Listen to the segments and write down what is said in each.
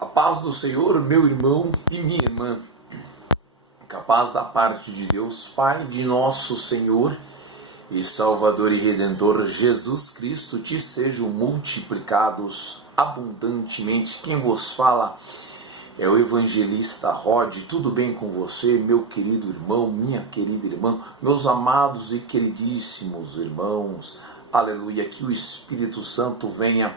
A paz do Senhor, meu irmão e minha irmã. Que a paz da parte de Deus, Pai, de nosso Senhor e Salvador e Redentor Jesus Cristo, te sejam multiplicados abundantemente. Quem vos fala é o evangelista Rod. Tudo bem com você, meu querido irmão, minha querida irmã, meus amados e queridíssimos irmãos? Aleluia, que o Espírito Santo venha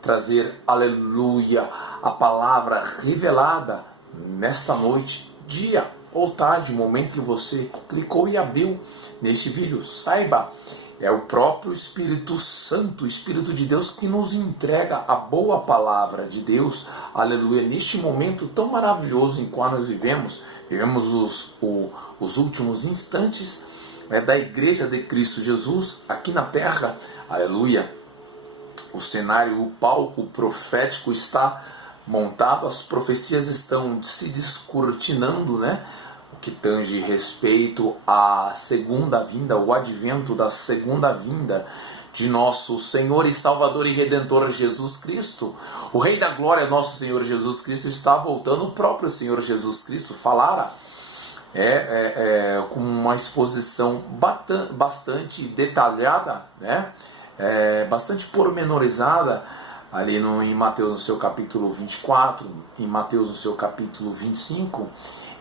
trazer, aleluia, a palavra revelada nesta noite, dia ou tarde, momento que você clicou e abriu neste vídeo. Saiba, é o próprio Espírito Santo, o Espírito de Deus, que nos entrega a boa palavra de Deus, aleluia, neste momento tão maravilhoso em qual nós vivemos os últimos instantes da Igreja de Cristo Jesus aqui na terra, aleluia. O cenário, o palco profético está montado, as profecias estão se descortinando, né? O que tange respeito à segunda vinda, o advento da segunda vinda de nosso Senhor e Salvador e Redentor Jesus Cristo. O Rei da Glória, nosso Senhor Jesus Cristo, está voltando. O próprio Senhor Jesus Cristo falara com uma exposição bastante detalhada, né? Bastante pormenorizada ali em Mateus no seu capítulo 24, em Mateus no seu capítulo 25,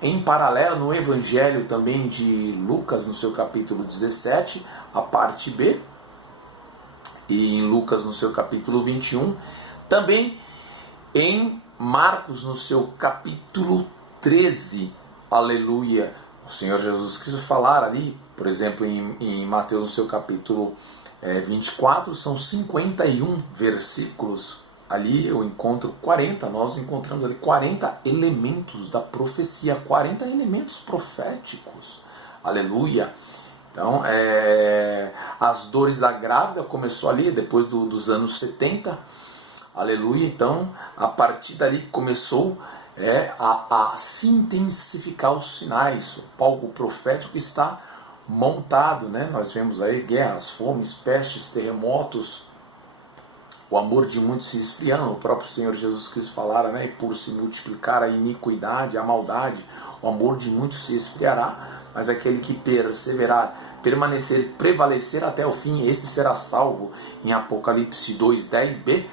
em paralelo no Evangelho também de Lucas no seu capítulo 17, a parte B, e em Lucas no seu capítulo 21, também em Marcos no seu capítulo 13, aleluia. O Senhor Jesus Cristo falar ali, por exemplo, em Mateus no seu capítulo 24, são 51 versículos. Ali eu encontro 40, nós encontramos ali 40 elementos da profecia, 40 elementos proféticos, aleluia. Então, as dores da grávida começou ali, depois dos anos 70, aleluia. Então, a partir dali começou a se intensificar os sinais, o palco profético está montado, né? Nós vemos aí guerras, fomes, pestes, terremotos, o amor de muitos se esfriando. O próprio Senhor Jesus Cristo falara, né? E por se multiplicar a iniquidade, a maldade, o amor de muitos se esfriará, mas aquele que perseverar, permanecer, prevalecer até o fim, esse será salvo. Em Apocalipse 2:10b,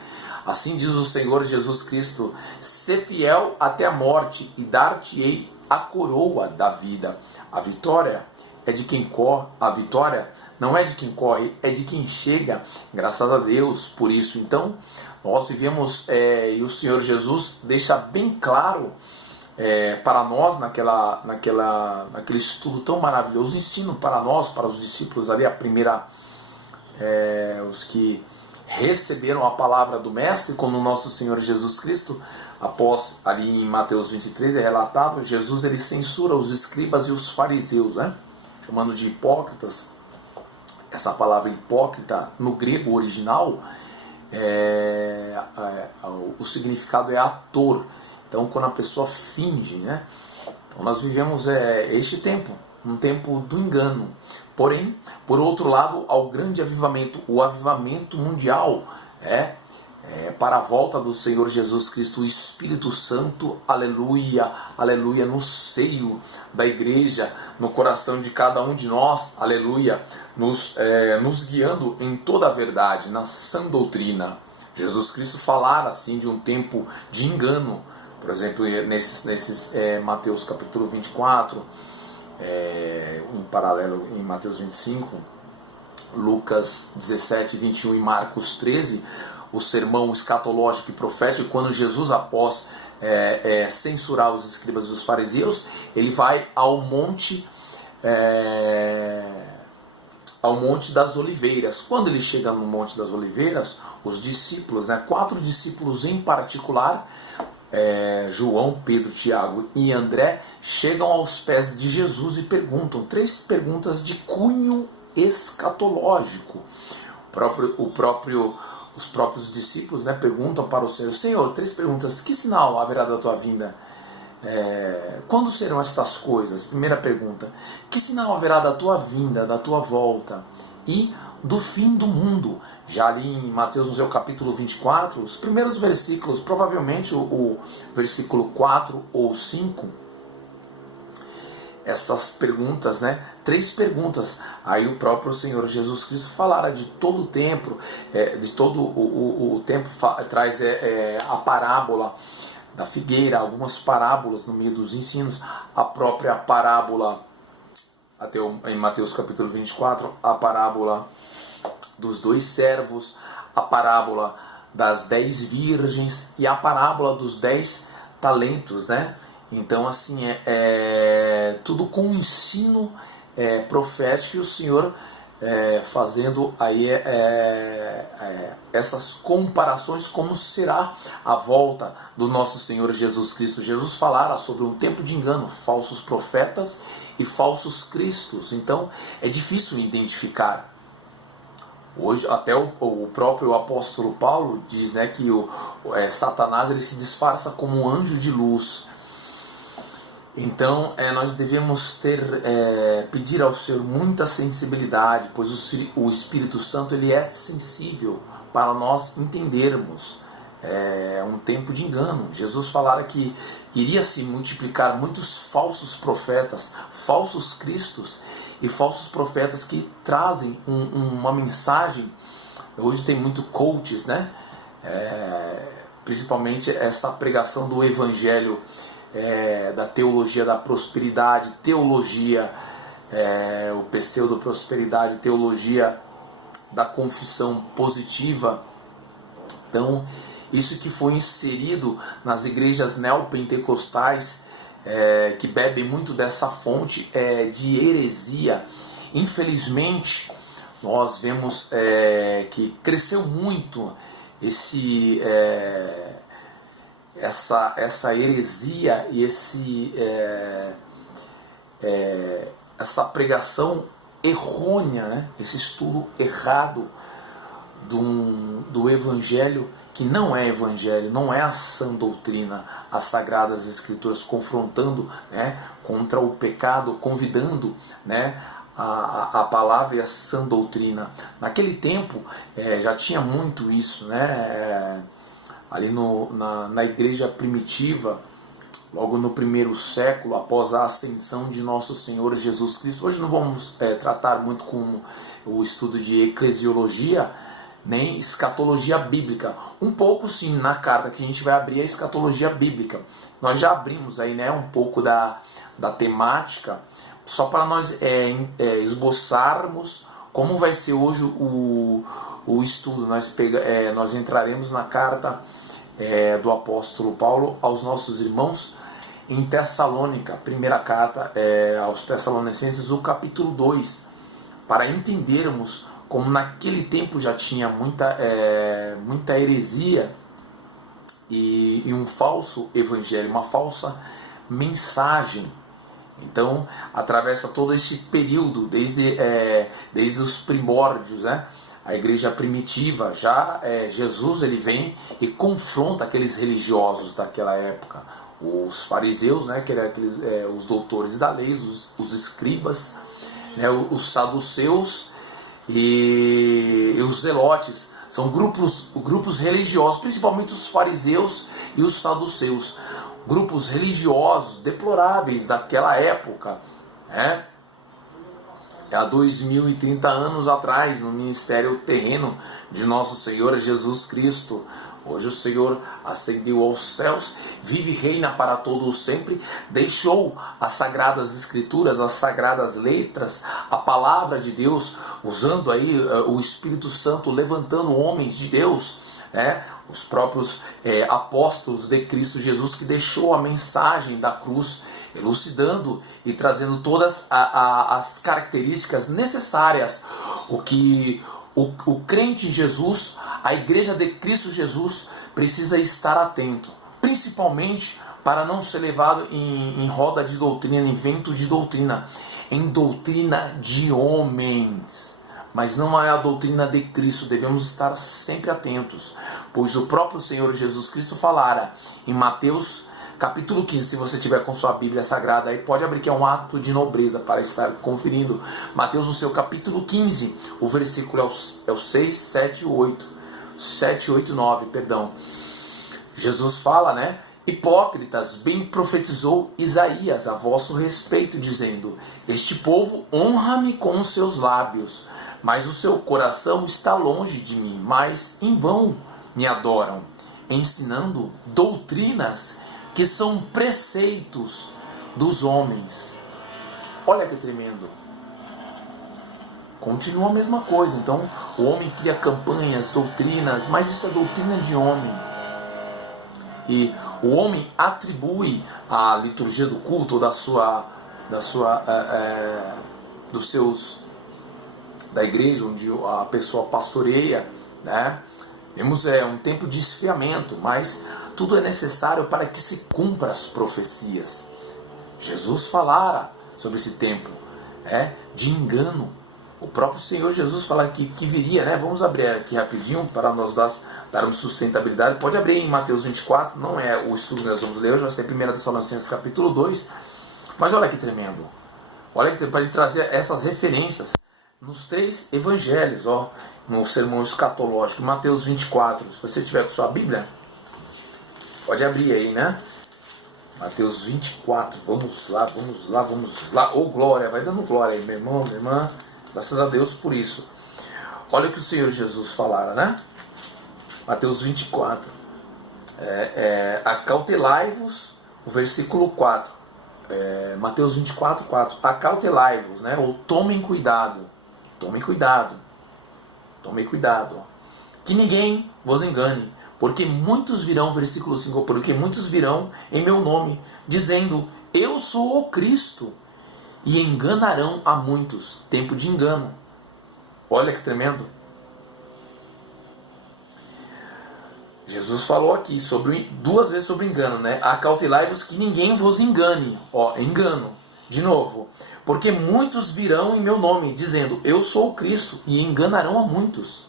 assim diz o Senhor Jesus Cristo: sê fiel até a morte e dar-te-ei a coroa da vida. A vitória é de quem corre, a vitória não é de quem corre, é de quem chega, graças a Deus por isso. Então, nós vivemos, e o Senhor Jesus deixa bem claro para nós, naquele estudo tão maravilhoso, ensino para nós, para os discípulos ali, os que receberam a palavra do Mestre, como o nosso Senhor Jesus Cristo, após ali em Mateus 23 é relatado, Jesus ele censura os escribas e os fariseus, né? Chamando de hipócritas. Essa palavra hipócrita no grego original, o significado é ator. Então, quando a pessoa finge, né? Então, nós vivemos este tempo, um tempo do engano. Porém, por outro lado, ao grande avivamento, o avivamento mundial, para a volta do Senhor Jesus Cristo, o Espírito Santo, aleluia, aleluia, no seio da igreja, no coração de cada um de nós, aleluia, nos guiando em toda a verdade, na sã doutrina. Jesus Cristo falar assim de um tempo de engano, por exemplo, nesses Mateus capítulo 24, em paralelo em Mateus 25, Lucas 17, 21 e Marcos 13, o sermão escatológico e profético, quando Jesus, após censurar os escribas e os fariseus, ele vai ao monte das oliveiras. Quando ele chega no monte das oliveiras, os discípulos, 4 discípulos em particular, João, Pedro, Tiago e André, chegam aos pés de Jesus e perguntam 3 perguntas de cunho escatológico. Os próprios discípulos perguntam para o Senhor: Senhor, 3 perguntas, que sinal haverá da tua vinda? Quando serão estas coisas? Primeira pergunta: que sinal haverá da tua vinda, da tua volta? E do fim do mundo. Já ali em Mateus, no seu capítulo 24, os primeiros versículos, provavelmente o versículo 4 ou 5, essas perguntas, né? 3 perguntas. Aí o próprio Senhor Jesus Cristo falara de todo o tempo, de todo o tempo, traz a parábola da figueira, algumas parábolas no meio dos ensinos, a própria parábola, até em Mateus capítulo 24, a parábola dos 2 servos, a parábola das 10 virgens e a parábola dos 10 talentos, né? Então, assim, tudo com um ensino profético e o Senhor fazendo aí essas comparações, como será a volta do nosso Senhor Jesus Cristo. Jesus falara sobre um tempo de engano, falsos profetas e falsos cristos. Então, é difícil identificar. Hoje, até o próprio apóstolo Paulo diz, né, que Satanás ele se disfarça como um anjo de luz. Então, nós devemos pedir ao Senhor muita sensibilidade, pois o Espírito Santo ele é sensível para nós entendermos. É um tempo de engano. Jesus falara que iria se multiplicar muitos falsos profetas, falsos cristos e falsos profetas que trazem uma mensagem. Hoje tem muito coaches, né? Principalmente essa pregação do evangelho, da teologia da prosperidade, teologia, o pseudo-prosperidade, teologia da confissão positiva. Então, isso que foi inserido nas igrejas neopentecostais, que bebem muito dessa fonte de heresia. Infelizmente, nós vemos que cresceu muito essa heresia e essa pregação errônea, né? Esse estudo errado do evangelho, que não é evangelho, não é a sã doutrina, as sagradas escrituras, confrontando, né, contra o pecado, convidando, né, a palavra e a sã doutrina. Naquele tempo já tinha muito isso, né? Ali na igreja primitiva, logo no 1º século, após a ascensão de nosso Senhor Jesus Cristo. Hoje não vamos tratar muito com o estudo de eclesiologia, nem escatologia bíblica. Um pouco sim, na carta que a gente vai abrir, a escatologia bíblica. Nós já abrimos aí, né, um pouco da temática, só para nós esboçarmos como vai ser hoje o estudo. Nós entraremos na carta do apóstolo Paulo aos nossos irmãos em Tessalônica, primeira carta aos Tessalonicenses, o capítulo 2, para entendermos como naquele tempo já tinha muita heresia e um falso evangelho, uma falsa mensagem. Então, atravessa todo esse período, desde os primórdios, né? A igreja primitiva, já Jesus ele vem e confronta aqueles religiosos daquela época, os fariseus, né? Que eram os doutores da lei, os escribas, né? Os saduceus e os zelotes. São grupos religiosos, principalmente os fariseus e os saduceus, grupos religiosos deploráveis daquela época, né? Há 2030 anos atrás, no ministério terreno de nosso Senhor Jesus Cristo. Hoje o Senhor ascendeu aos céus, vive e reina para todo o sempre, deixou as sagradas escrituras, as sagradas letras, a palavra de Deus, usando aí o Espírito Santo, levantando homens de Deus, os próprios apóstolos de Cristo Jesus, que deixou a mensagem da cruz, elucidando e trazendo todas as características necessárias, o que o crente em Jesus, a igreja de Cristo Jesus, precisa estar atento, principalmente para não ser levado em roda de doutrina, em vento de doutrina, em doutrina de homens, mas não é a doutrina de Cristo. Devemos estar sempre atentos, pois o próprio Senhor Jesus Cristo falara em Mateus capítulo 15, se você tiver com sua Bíblia Sagrada, aí pode abrir, que é um ato de nobreza para estar conferindo. Mateus, no seu capítulo 15, o versículo é o 6, 7 e 8. 7, 8 e 9, perdão. Jesus fala, né? Hipócritas, bem profetizou Isaías a vosso respeito, dizendo: este povo honra-me com os seus lábios, mas o seu coração está longe de mim, mas em vão me adoram, ensinando doutrinas que são preceitos dos homens. Olha que tremendo. Continua a mesma coisa. Então, o homem cria campanhas, doutrinas, mas isso é doutrina de homem. E o homem atribui a liturgia do culto, ou da igreja onde a pessoa pastoreia, né? Temos um tempo de esfriamento, mas tudo é necessário para que se cumpra as profecias. Jesus falara sobre esse tempo de engano. O próprio Senhor Jesus fala que viria, né? Vamos abrir aqui rapidinho para nós darmos sustentabilidade. Pode abrir em Mateus 24, não é o estudo que nós vamos ler hoje, vai ser 1 Tessalonicenses capítulo 2. Mas olha que tremendo. Olha que tremendo, para ele trazer essas referências nos 3 evangelhos, no sermão escatológico, Mateus 24. Se você tiver com sua Bíblia, pode abrir aí, né? Mateus 24, vamos lá. Ô glória, vai dando glória aí, meu irmão, minha irmã. Graças a Deus por isso. Olha o que o Senhor Jesus falara, né? Mateus 24. Acautelai-vos, o versículo 4. Mateus 24, 4. Acautelai-vos, né? Ou tomem cuidado. Tomem cuidado. Tomem cuidado. Que ninguém vos engane. Porque muitos virão, versículo 5. Porque muitos virão em meu nome, dizendo: eu sou o Cristo. E enganarão a muitos. Tempo de engano. Olha que tremendo. Jesus falou aqui duas vezes sobre engano, né? Acautelai-vos que ninguém vos engane. Engano. De novo. Porque muitos virão em meu nome, dizendo: eu sou o Cristo. E enganarão a muitos.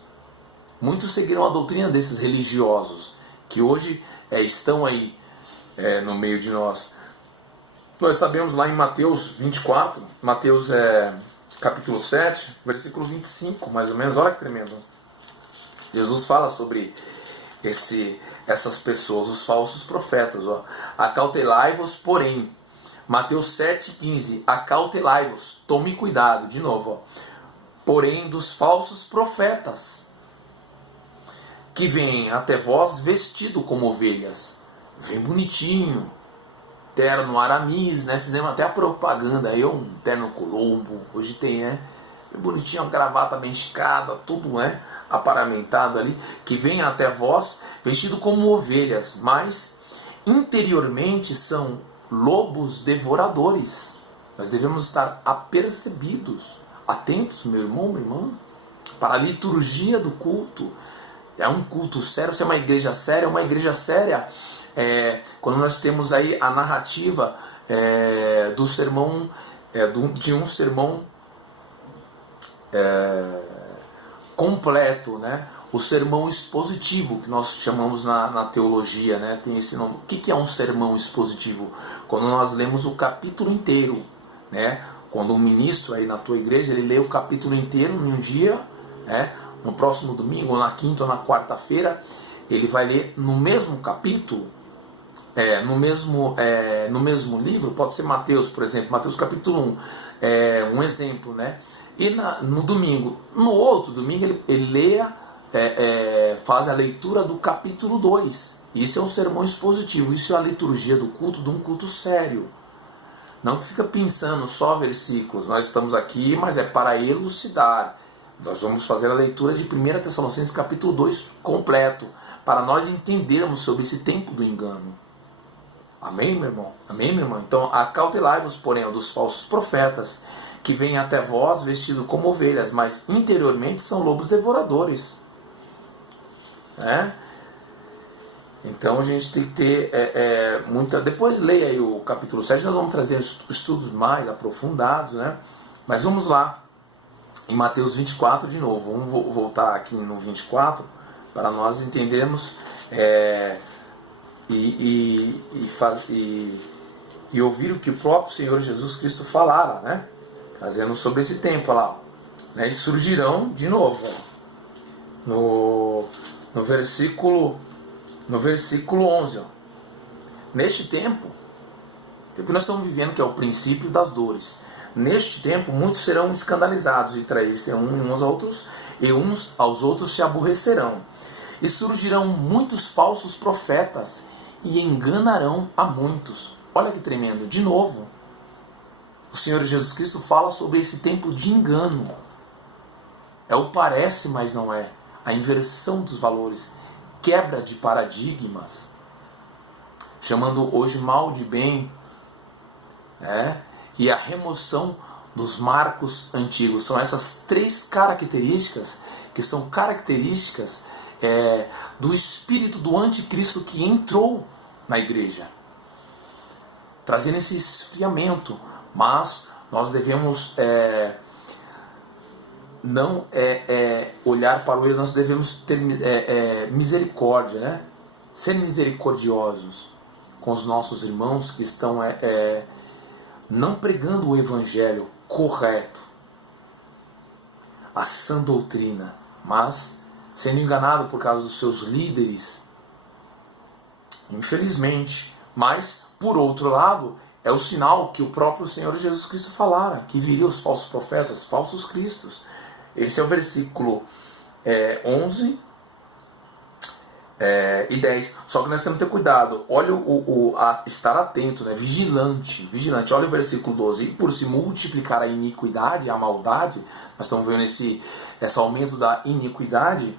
Muitos seguirão a doutrina desses religiosos, que hoje estão aí no meio de nós. Nós sabemos lá em Mateus 24, Mateus capítulo 7, versículo 25, mais ou menos. Olha que tremendo. Jesus fala sobre essas pessoas, os falsos profetas. Acautelai-vos, porém. Mateus 7,15. Acautelai-vos, tome cuidado, de novo. Porém, dos falsos profetas, que vêm até vós vestido como ovelhas. Vem bonitinho. Terno Aramis, né? Fizemos até a propaganda aí, um terno Colombo, hoje tem, né? Bem bonitinho, uma gravata bem esticada, tudo, né? Aparamentado ali, que vem até vós vestido como ovelhas, mas interiormente são lobos devoradores. Nós devemos estar apercebidos, atentos, meu irmão, minha irmã, para a liturgia do culto. É um culto sério, se é uma igreja séria, quando nós temos aí a narrativa do sermão, de um sermão completo, né? O sermão expositivo, que nós chamamos na teologia, né? Tem esse nome. O que é um sermão expositivo? Quando nós lemos o capítulo inteiro, né? Quando um ministro aí na tua igreja, ele lê o capítulo inteiro em um dia, né? No próximo domingo, ou na quinta, ou na quarta-feira, ele vai ler no mesmo capítulo, no mesmo livro. Pode ser Mateus, por exemplo, Mateus capítulo 1, um exemplo, né? E no domingo, no outro domingo, ele faz a leitura do capítulo 2. Isso é um sermão expositivo, isso é a liturgia do culto, de um culto sério. Não que fica pensando só versículos, nós estamos aqui, mas é para elucidar. Nós vamos fazer a leitura de 1 Tessalonicenses capítulo 2 completo, para nós entendermos sobre esse tempo do engano. Amém, meu irmão? Amém, minha irmã? Então, acautelai-vos, porém, dos falsos profetas, que vêm até vós vestidos como ovelhas, mas interiormente são lobos devoradores. Então, a gente tem que ter muita... Depois leia aí o capítulo 7, nós vamos trazer estudos mais aprofundados, né? Mas vamos lá. Em Mateus 24 de novo, vamos voltar aqui no 24 para nós entendermos e ouvir o que o próprio Senhor Jesus Cristo falara, né? Trazendo sobre esse tempo lá, né? E surgirão de novo, no versículo 11, ó. Neste tempo que nós estamos vivendo, que é o princípio das dores, neste tempo muitos serão escandalizados e trair-se uns aos outros, e uns aos outros se aborrecerão. E surgirão muitos falsos profetas e enganarão a muitos. Olha que tremendo. De novo, o Senhor Jesus Cristo fala sobre esse tempo de engano. É o parece, mas não é. A inversão dos valores, quebra de paradigmas, chamando hoje mal de bem, e a remoção dos marcos antigos. São essas três características que são características do espírito do anticristo que entrou na igreja, trazendo esse esfriamento. Mas nós devemos não olhar para o erro, nós devemos ter misericórdia, né? Ser misericordiosos com os nossos irmãos que estão não pregando o evangelho correto, a sã doutrina, mas sendo enganado por causa dos seus líderes, infelizmente. Mas, por outro lado, é o sinal que o próprio Senhor Jesus Cristo falara, que viriam os falsos profetas, falsos cristos. Esse é o versículo 11 e 10. Só que nós temos que ter cuidado. Olha estar atento, né? Vigilante. Olha o versículo 12. E por se multiplicar a iniquidade, a maldade, nós estamos vendo esse aumento da iniquidade,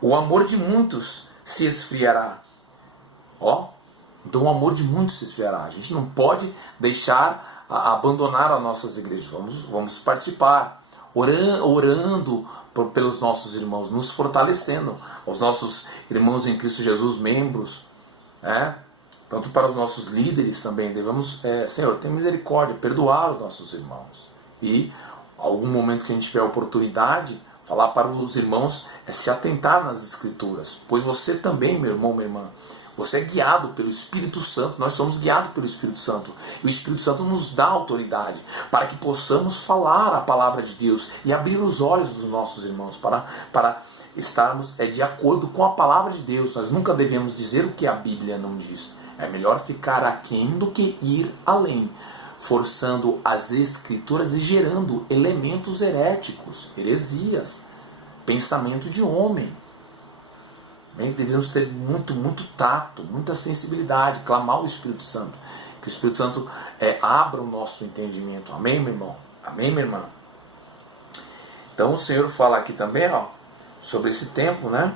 o amor de muitos se esfriará. Então o amor de muitos se esfriará. A gente não pode deixar abandonar as nossas igrejas. Vamos participar, orando pelos nossos irmãos, nos fortalecendo, os nossos irmãos em Cristo Jesus, membros, tanto para os nossos líderes também. Devemos, Senhor, tem misericórdia, perdoar os nossos irmãos. E algum momento que a gente tiver a oportunidade, falar para os irmãos se atentar nas Escrituras, pois você também, meu irmão, minha irmã, você é guiado pelo Espírito Santo, nós somos guiados pelo Espírito Santo. E o Espírito Santo nos dá autoridade para que possamos falar a palavra de Deus e abrir os olhos dos nossos irmãos para estarmos de acordo com a palavra de Deus. Nós nunca devemos dizer o que a Bíblia não diz. É melhor ficar aquém do que ir além, forçando as Escrituras e gerando elementos heréticos, heresias, pensamento de homem. Devemos ter muito tato, muita sensibilidade, clamar o Espírito Santo, que o Espírito Santo abra o nosso entendimento. Amém, meu irmão? Amém, minha irmã? Então o Senhor fala aqui também, sobre esse tempo, né?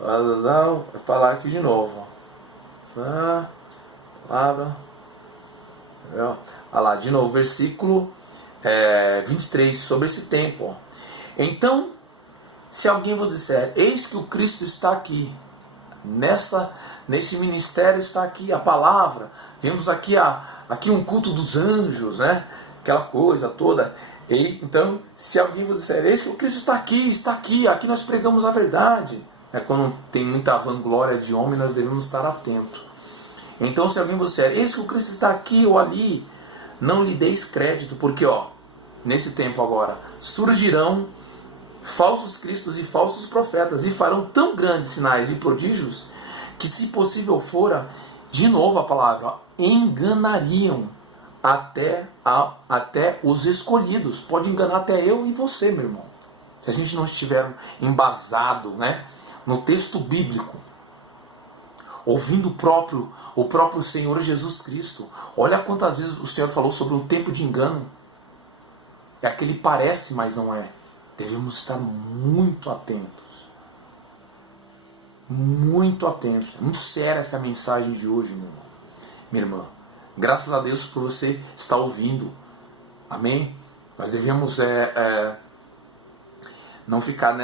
Vou falar aqui de novo. Palavra. Olha lá, de novo, versículo 23, sobre esse tempo. Então, se alguém vos disser, eis que o Cristo está aqui, nesse ministério está aqui a palavra, vemos aqui um culto dos anjos, né? Aquela coisa toda. Então, se alguém vos disser, eis que o Cristo está aqui nós pregamos a verdade. Quando tem muita vanglória de homem, nós devemos estar atentos. Então, se alguém vos disser, eis que o Cristo está aqui ou ali, não lhe deis crédito, porque nesse tempo agora, surgirão falsos cristos e falsos profetas, e farão tão grandes sinais e prodígios, que se possível fora, de novo a palavra, enganariam até os escolhidos. Pode enganar até eu e você, meu irmão. Se a gente não estiver embasado, né, no texto bíblico, ouvindo o próprio Senhor Jesus Cristo. Olha quantas vezes o Senhor falou sobre um tempo de engano. É aquele parece, mas não é. Devemos estar muito atentos. Muito atentos. É muito séria essa mensagem de hoje, meu irmão. Minha irmã. Graças a Deus por você estar ouvindo. Amém? Nós devemos não ficar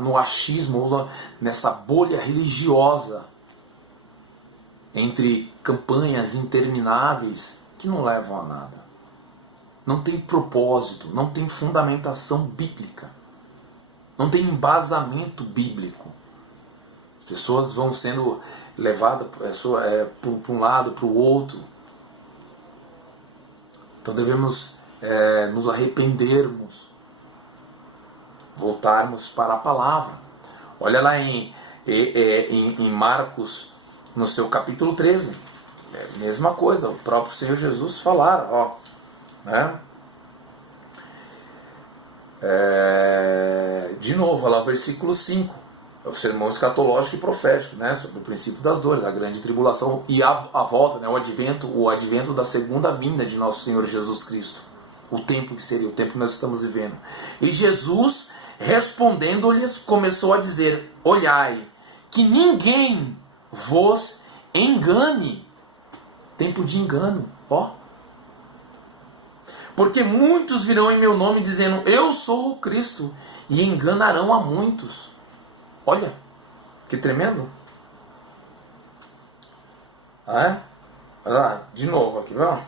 no achismo, ou nessa bolha religiosa, entre campanhas intermináveis que não levam a nada. Não tem propósito, não tem fundamentação bíblica, não tem embasamento bíblico. As Pessoas vão sendo levadas para um lado, para o outro. Então devemos nos arrependermos, voltarmos para a palavra. Olha lá em Marcos, no seu capítulo 13. É a mesma coisa, o próprio Senhor Jesus falar, ó, né? De novo, olha lá o versículo 5. É o sermão escatológico e profético, né, sobre o princípio das dores, a grande tribulação e a volta, né, o advento da segunda vinda de nosso Senhor Jesus Cristo. O tempo que seria, o tempo que nós estamos vivendo. E Jesus, respondendo-lhes, começou a dizer: olhai, que ninguém vos engane. Tempo de engano, ó. Porque muitos virão em meu nome dizendo: eu sou o Cristo, e enganarão a muitos. Olha, que tremendo. Olha lá, de novo aqui, vamos.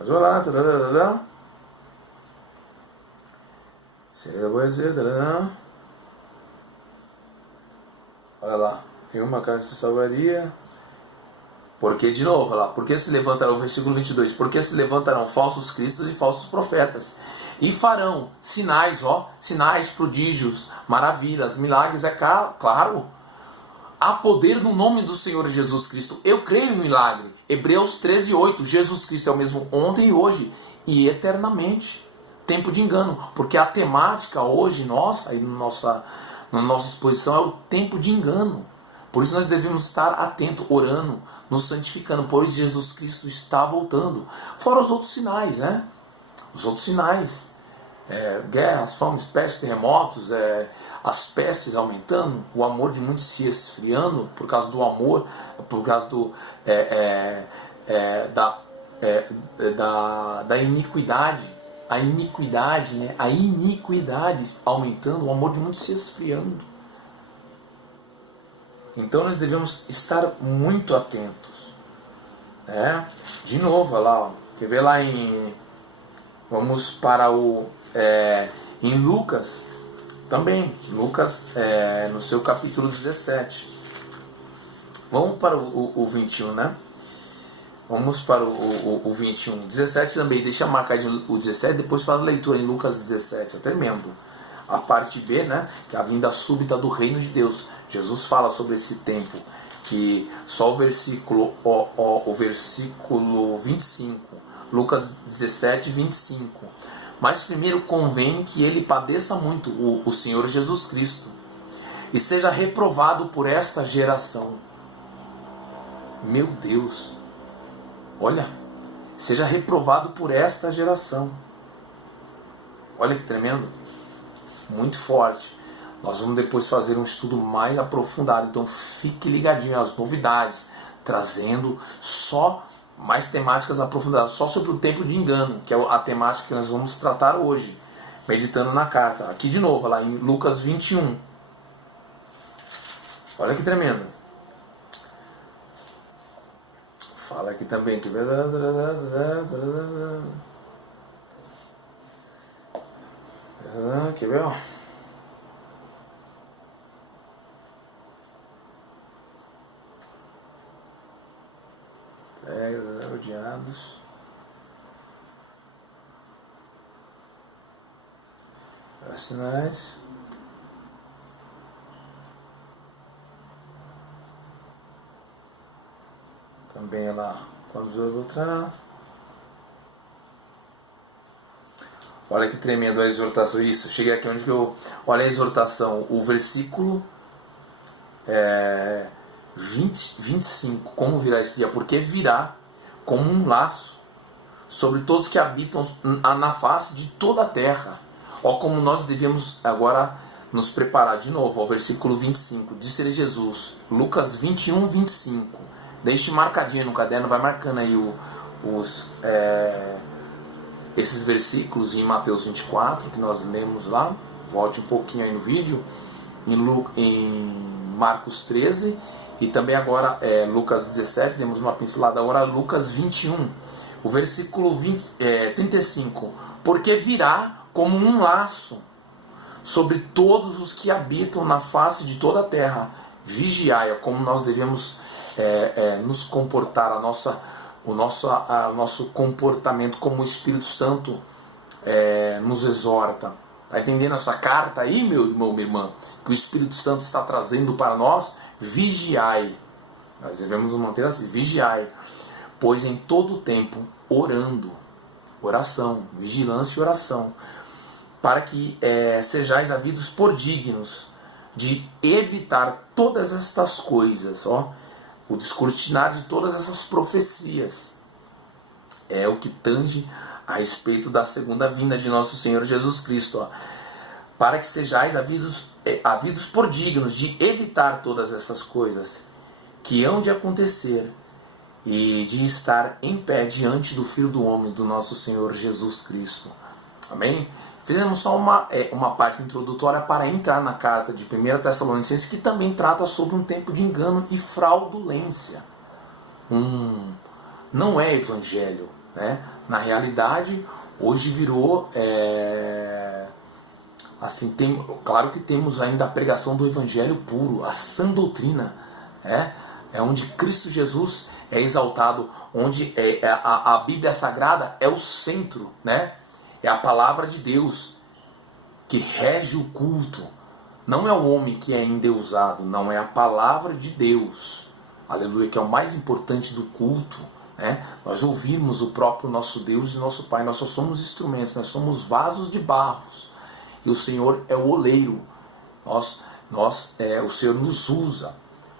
Olha lá, olha lá, em uma casa se salvaria. Porque, de novo, olha lá, porque se levantarão, versículo 22, porque se levantarão falsos cristos e falsos profetas, e farão sinais, sinais, prodígios, maravilhas, milagres, claro. Há poder no nome do Senhor Jesus Cristo. Eu creio em milagre. Hebreus 13:8, Jesus Cristo é o mesmo ontem e hoje, e eternamente. Tempo de engano, porque a temática hoje nossa, aí na nossa exposição, é o tempo de engano. Por isso nós devemos estar atentos, orando, nos santificando, pois Jesus Cristo está voltando. Fora os outros sinais, né? Os outros sinais. Guerras, fomes, pestes, terremotos, as pestes aumentando, o amor de muitos se esfriando por causa do amor, por causa da iniquidade. A iniquidade, né? A iniquidade aumentando, o amor de muitos se esfriando. Então nós devemos estar muito atentos. De novo, olha lá, quer ver lá vamos para em Lucas, também, Lucas no seu capítulo 17. Vamos para o 21, né? Vamos para o 21. 17 também, deixa marcar o 17, depois faz a leitura em Lucas 17, é tremendo. A parte B, né, que é a vinda súbita do reino de Deus. Jesus fala sobre esse tempo, que só o versículo 25, Lucas 17, 25. Mas primeiro convém que ele padeça muito, o Senhor Jesus Cristo, e seja reprovado por esta geração. Meu Deus! Olha, seja reprovado por esta geração. Olha que tremendo. Muito forte. Nós vamos depois fazer um estudo mais aprofundado. Então fique ligadinho às novidades, trazendo só mais temáticas aprofundadas, só sobre o tempo de engano, que é a temática que nós vamos tratar hoje, meditando na carta. Aqui de novo, lá em Lucas 21. Olha que tremendo. Fala aqui também que quer ver? Odiados. Sinais. Também lá, quando eu voltar. Olha que tremendo a exortação. Isso, cheguei aqui onde que eu. Olha a exortação, o versículo 25. Como virá esse dia? Porque virá como um laço sobre todos que habitam na face de toda a terra. Ó, como nós devemos agora nos preparar de novo. Ó, versículo 25. Disse-lhe Jesus, Lucas 21, 25. Deixe marcadinho no caderno, vai marcando aí esses versículos em Mateus 24, que nós lemos lá. Volte um pouquinho aí no vídeo. Em Marcos 13. E também agora Lucas 17, demos uma pincelada agora, Lucas 21. O versículo 35. Porque virá como um laço sobre todos os que habitam na face de toda a terra. vigiai, como nós devemos nos comportar, o nosso comportamento, como o Espírito Santo nos exorta. Está entendendo essa carta aí, meu irmão, minha irmã? Que o Espírito Santo está trazendo para nós? Vigiai. Nós devemos manter assim, vigiai. Pois em todo o tempo, orando, oração, vigilância e oração, para que sejais havidos por dignos de evitar todas estas coisas, o descortinar de todas essas profecias. É o que tange a respeito da segunda vinda de nosso Senhor Jesus Cristo, para que sejais havidos por dignos de evitar todas essas coisas que hão de acontecer e de estar em pé diante do Filho do Homem, do nosso Senhor Jesus Cristo. Amém? Fizemos só uma parte introdutória para entrar na carta de 1 Tessalonicenses, que também trata sobre um tempo de engano e fraudulência. Não é evangelho, né? Na realidade, hoje virou... claro que temos ainda a pregação do evangelho puro, a sã doutrina, é onde Cristo Jesus é exaltado, onde a Bíblia Sagrada é o centro, né? É a palavra de Deus que rege o culto. Não é o homem que é endeusado, não, é a palavra de Deus, aleluia, que é o mais importante do culto, né? Nós ouvirmos o próprio nosso Deus e nosso Pai. Nós só somos instrumentos, nós somos vasos de barros, e o Senhor é o oleiro. O Senhor nos usa.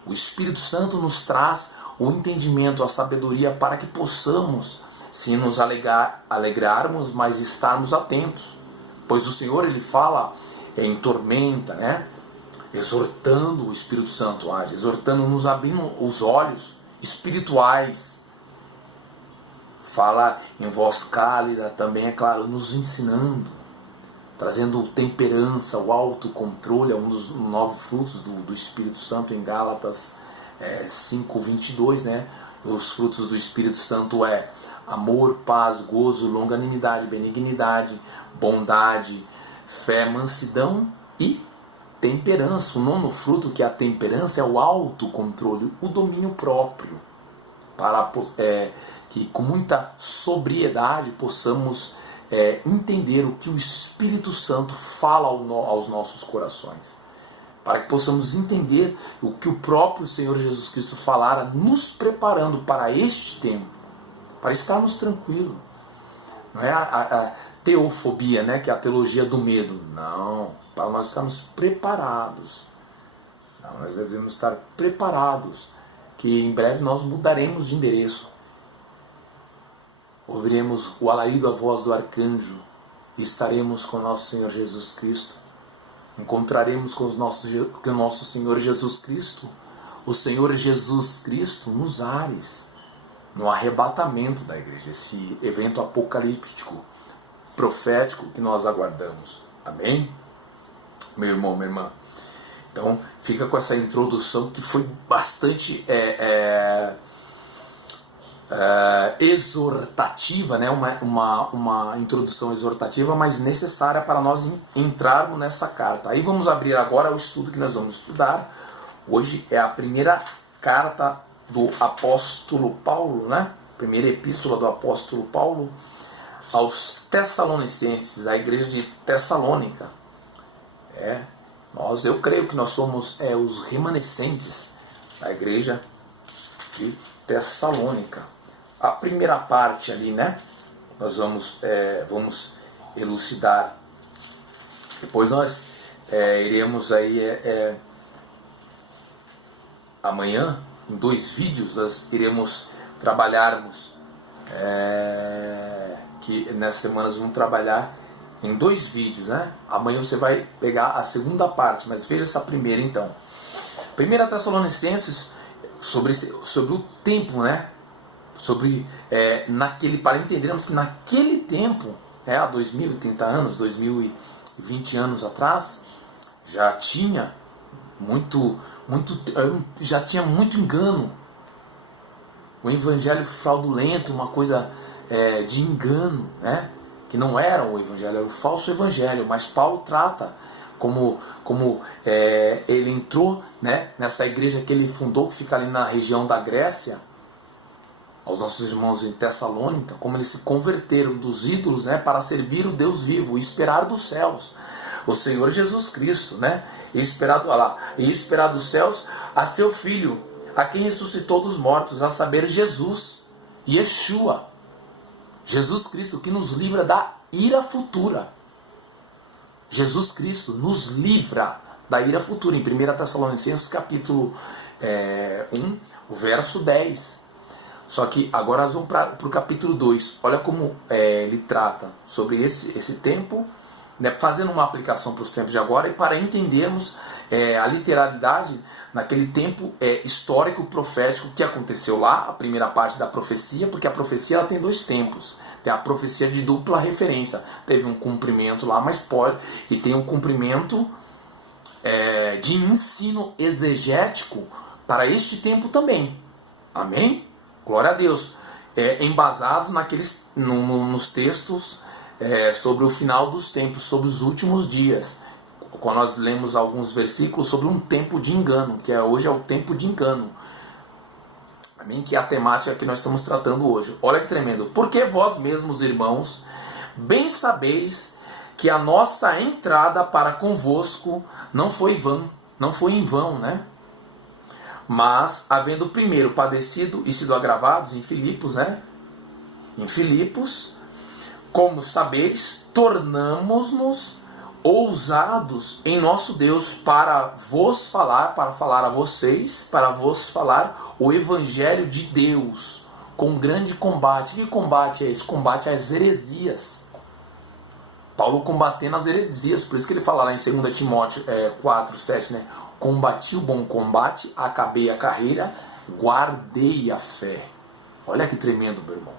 O Espírito Santo nos traz o entendimento, a sabedoria, para que possamos, sim, nos alegrarmos, mas estarmos atentos. Pois o Senhor, ele fala em tormenta, né? Exortando, o Espírito Santo age, exortando, nos abrindo os olhos espirituais. Fala em voz cálida também, é claro, nos ensinando, trazendo temperança, o autocontrole, é um dos 9 frutos do Espírito Santo em Gálatas 5:22, né? Os frutos do Espírito Santo é amor, paz, gozo, longanimidade, benignidade, bondade, fé, mansidão e temperança. O 9º fruto, que é a temperança, é o autocontrole, o domínio próprio, para que com muita sobriedade possamos entender o que o Espírito Santo fala aos nossos corações, para que possamos entender o que o próprio Senhor Jesus Cristo falara, nos preparando para este tempo, para estarmos tranquilos. Não é a teofobia, né, que é a teologia do medo. Não, para nós estarmos preparados. Não, nós devemos estar preparados, que em breve nós mudaremos de endereço. Ouviremos o alarido, a voz do arcanjo, e estaremos com nosso Senhor Jesus Cristo. Encontraremos com o nosso Senhor Jesus Cristo, o Senhor Jesus Cristo nos ares, no arrebatamento da igreja, esse evento apocalíptico, profético que nós aguardamos. Amém? Meu irmão, minha irmã. Então, fica com essa introdução que foi bastante exortativa, né? uma introdução exortativa, mas necessária para nós entrarmos nessa carta. Aí vamos abrir agora o estudo que nós vamos estudar. Hoje é a primeira carta do apóstolo Paulo, né? Primeira epístola do apóstolo Paulo aos Tessalonicenses, a igreja de Tessalônica. Eu creio que nós somos os remanescentes da igreja de Tessalônica. A primeira parte ali, né? Nós vamos elucidar. Depois nós iremos aí amanhã, em 2 vídeos, nós iremos trabalharmos, que nessas semanas vamos trabalhar em 2 vídeos, né? Amanhã você vai pegar a segunda parte, mas veja essa primeira então. 1 Tessalonicenses, sobre o tempo, né? Para entendermos que naquele tempo, há 2030 anos, 2020 anos atrás, já tinha muito engano, o evangelho fraudulento, uma coisa de engano, né? Que não era o evangelho, era o falso evangelho. Mas Paulo trata ele entrou, né, nessa igreja que ele fundou, que fica ali na região da Grécia, aos nossos irmãos em Tessalônica, como eles se converteram dos ídolos, né, para servir o Deus vivo e esperar dos céus o Senhor Jesus Cristo, né, e esperar dos céus a seu Filho, a quem ressuscitou dos mortos, a saber, Jesus, Yeshua, Jesus Cristo, que nos livra da ira futura. Jesus Cristo nos livra da ira futura, em 1 Tessalonicenses capítulo 1, o verso 10. Só que agora nós vamos para o capítulo 2. Olha como ele trata sobre esse tempo, né, fazendo uma aplicação para os tempos de agora e para entendermos a literalidade naquele tempo histórico profético que aconteceu lá, a primeira parte da profecia, porque a profecia ela tem dois tempos. Tem a profecia de dupla referência. Teve um cumprimento lá, mas pode. E tem um cumprimento de ensino exegético para este tempo também. Amém? Glória a Deus. Embasados nos textos sobre o final dos tempos, sobre os últimos dias. Quando nós lemos alguns versículos sobre um tempo de engano, que hoje é o tempo de engano. Amém? Que é a temática que nós estamos tratando hoje. Olha que tremendo. Porque vós mesmos, irmãos, bem sabeis que a nossa entrada para convosco não foi em vão, né? Mas, havendo primeiro padecido e sido agravados em Filipos, né? Em Filipos, como sabeis, tornamo-nos ousados em nosso Deus para vos falar, para falar a vocês, para vos falar o Evangelho de Deus, com grande combate. Que combate é esse? Combate às heresias. Paulo combatendo as heresias, por isso que ele fala lá em 2 Timóteo 4, 7, né? Combati o bom combate, acabei a carreira, guardei a fé. Olha que tremendo, meu irmão.